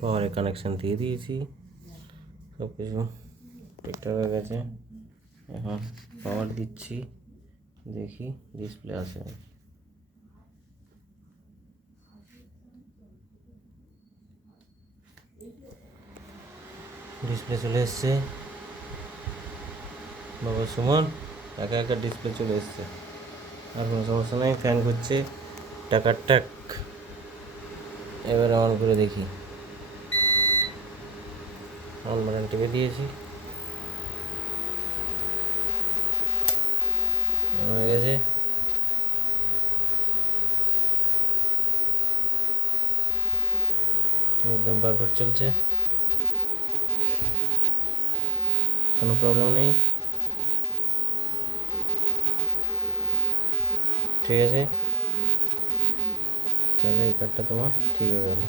পাওয়ারের কানেকশান দিয়ে দিয়েছি, সব কিছু ঠিকঠাক হয়ে গেছে। এখন পাওয়ার দিচ্ছি, দেখি ডিসপ্লে আসে। ডিসপ্লে চলে এসছে বাবা সুমন, একা একা ডিসপ্লে চলে এসছে, আর কোনো সমস্যা নেই। ফ্যান ঘুরছে টাকার টাক। এবার অন করে দেখি, অন বাটন টিপে দিয়েছি, হয়ে গেছে। একদম পারফেক্ট চলছে, কোনো প্রবলেম নেই। ঠিক আছে, তাহলে এই কার্ডটা তোমার ঠিক হয়ে গেল।